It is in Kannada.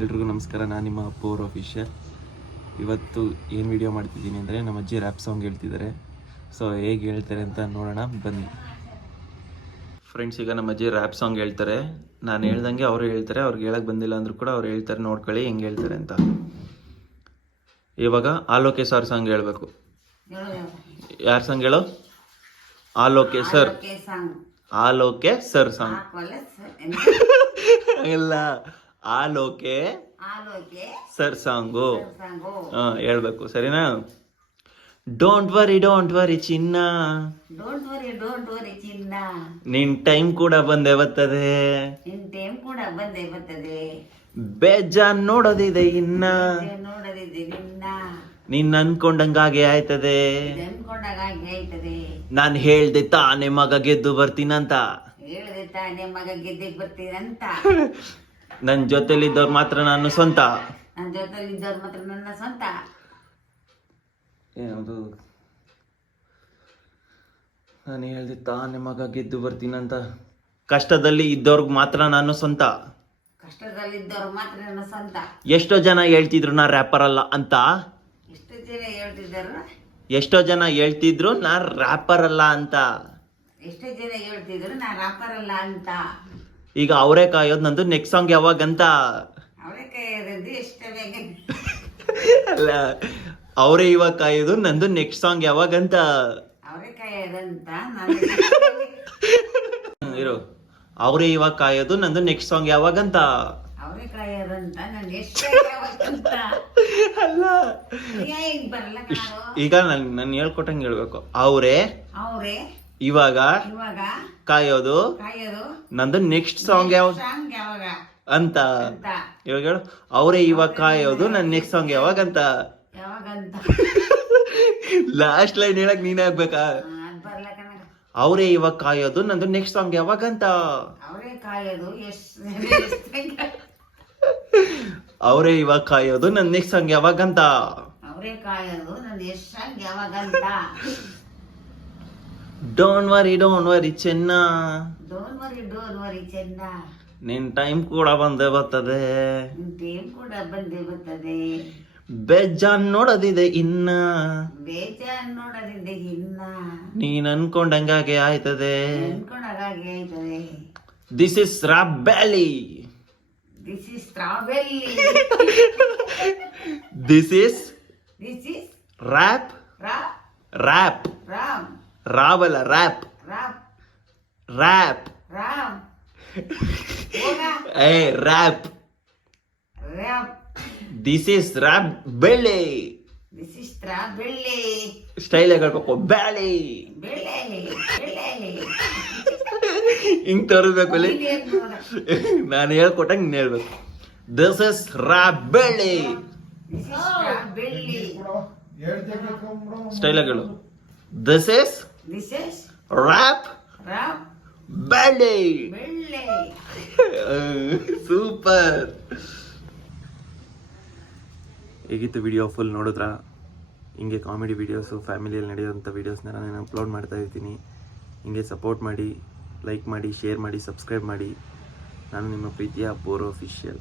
ಎಲ್ರಿಗೂ ನಮಸ್ಕಾರ. ನಾನು ನಿಮ್ಮ ಪೋರ್ ಆಫೀಷಿಯಲ್. ಇವತ್ತು ಏನು ವಿಡಿಯೋ ಮಾಡ್ತಿದ್ದೀನಿ ಅಂದರೆ ನಮ್ಮ ಅಜ್ಜಿ ರ್ಯಾಪ್ ಸಾಂಗ್ ಹೇಳ್ತಿದ್ದಾರೆ. ಸೊ ಹೇಗೆ ಹೇಳ್ತಾರೆ ಅಂತ ನೋಡೋಣ ಬನ್ನಿ ಫ್ರೆಂಡ್ಸ್. ಈಗ ನಮ್ಮ ಅಜ್ಜಿ ರ್ಯಾಪ್ ಸಾಂಗ್ ಹೇಳ್ತಾರೆ. ನಾನು ಹೇಳ್ದಂಗೆ ಅವರು ಹೇಳ್ತಾರೆ. ಅವ್ರಿಗೆ ಹೇಳಕ್ಕೆ ಬಂದಿಲ್ಲ ಅಂದರೂ ಕೂಡ ಅವ್ರು ಹೇಳ್ತಾರೆ. ನೋಡ್ಕೊಳ್ಳಿ ಹೆಂಗೆ ಹೇಳ್ತಾರೆ ಅಂತ. ಇವಾಗ ಆಲೋಕೆ ಸರ್ ಸಾಂಗ್ ಹೇಳಬೇಕು. ಯಾರು ಸಾಂಗ್ ಹೇಳೋ? ಆಲೋಕೆ ಸರ್. ಆಲೋಕೆ ಸರ್ ಸಾಂಗ್ ಇಲ್ಲ, ಆಲೋಕೆ ಸರ್ ಸಾಂಗು ಹೇಳ್ಬೇಕು. ಸರಿನಾ? ಡೋಂಟ್ ವರಿ ಚಿನ್ನ, ನಿನ್ ಟೈಮ್ ಕೂಡ ಬಂದೇ ಬರ್ತದೆ, ಬೇಜಾನ್ ನೋಡೋದಿದೆ ಇನ್ನ, ನೀನ್ ಅನ್ಕೊಂಡಂಗಾಗೆ ಆಯ್ತದೆ, ನಾನ್ ಹೇಳ್ದೆ ತಾನೇ ಮಗ ಗೆದ್ದು ಬರ್ತೀನಂತ, ನನ್ ಜೊತೆಲಿದ್ದವ್ರು ಮಾತ್ರ ನಾನು ಸ್ವಂತ, ಏನದು ನಾನು ಹೇಳ್ದೆ ತಾನೇ ಮಗ ಗೆದ್ದು ಬರ್ತೀನಂತ, ಕಷ್ಟದಲ್ಲಿ ಇದ್ದವ್ರಿಗೆ ಮಾತ್ರ ನಾನು ಸ್ವಂತ, ಎಷ್ಟೋ ಜನ ಹೇಳ್ತಿದ್ರು ನಾ ರ್ಯಾಪರ್ ಅಲ್ಲ ಅಂತ, ಎಷ್ಟೋ ಜನ ಹೇಳ್ತಿದ್ರು ನಾ ರ್ಯಾಪರ್ ಅಲ್ಲ ಅಂತ, ಈಗ ಅವರೇ ಕಾಯೋದು ನಂದು ನೆಕ್ಸ್ಟ್ ಸಾಂಗ್ ಯಾವಾಗಂತ ಅಲ್ಲ, ಅವರೇ ಇವಾಗ ಕಾಯೋದು ನಂದು ನೆಕ್ಸ್ಟ್ ಸಾಂಗ್ ಯಾವಾಗಂತ ಇರೋ, ಅವರೇ ಇವಾಗ ಕಾಯೋದು ನಂದು ನೆಕ್ಸ್ಟ್ ಸಾಂಗ್ ಯಾವಾಗಂತ ಅಲ್ಲ, ಈಗ ನಾನು ಹೇಳ್ಕೊಟ್ಟಂಗೆ ಹೇಳ್ಬೇಕು. ಅವರೇ ಇವಾಗ ಕಾಯೋದು ನಂದು ನೆಕ್ಸ್ಟ್ ಸಾಂಗ್ ಯಾವಾಗ ಅಂತ. ಇವಾಗ ಹೇಳು, ಅವರೇ ಇವಾಗ ಕಾಯೋದು ನನ್ನ ನೆಕ್ಸ್ಟ್ ಸಾಂಗ್ ಯಾವಾಗ ಅಂತ. ಲಾಸ್ಟ್ ಲೈನ್ ಹೇಳಕ್ ನೀನೇ ಆಗ್ಬೇಕಾ? ಅವರೇ ಇವಾಗ ಕಾಯೋದು ನಂದು ನೆಕ್ಸ್ಟ್ ಸಾಂಗ್ ಯಾವಾಗ ಅಂತ. ಅವರೇ ಇವಾಗ ಕಾಯೋದು ನನ್ನ ನೆಕ್ಸ್ಟ್ ಸಾಂಗ್ ಯಾವಾಗ ಅಂತ. ಡೋಂಟ್ ವರಿ ಚೆನ್ನ, ನಿನ್ ಟೈಮ್ ಕೂಡ ಬಂದೇ ಬರ್ತದೆ, ಬೇಜಾನ್ ನೋಡೋದಿದೆ ಇನ್ನ, ನೀನ್ ಅನ್ಕೊಂಡಂಗಾಗೆ ಆಯ್ತದೆ. This is rap Belli, this is rap, rap ರಾವಲ್ಲ, rap rap a rap. This is rap Belli, style ಹೇಳ್ಬೇಕು, ಬ್ಯಾಳಿ ಹಿಂಗ್ ತೋರಿಸ್ಬೇಕು. ಅಲ್ಲಿ ನಾನು ಹೇಳ್ಕೊಟ್ಟಂಗೆ ನೀನ್ ಹೇಳ್ಬೇಕು. This is rap Belli, style ಹೇಳು. This is rap belly. Super. ಹೇಗಿತ್ತು ವಿಡಿಯೋ? ಫುಲ್ ನೋಡಿದ್ರಾ? ಹಿಂಗೆ ಕಾಮಿಡಿ ವಿಡಿಯೋಸು, ಫ್ಯಾಮಿಲಿಯಲ್ಲಿ ನಡೆಯೋಂಥ ವೀಡಿಯೋಸ್ನ ನಾನು ಅಪ್ಲೋಡ್ ಮಾಡ್ತಾ ಇರ್ತೀನಿ. ಹಿಂಗೆ ಸಪೋರ್ಟ್ ಮಾಡಿ, ಲೈಕ್ ಮಾಡಿ, ಶೇರ್ ಮಾಡಿ, ಸಬ್ಸ್ಕ್ರೈಬ್ ಮಾಡಿ. ನಾನು ನಿಮ್ಮ ಪ್ರೀತಿಯ ಪೋರ್ ಆಫೀಷಿಯಲ್.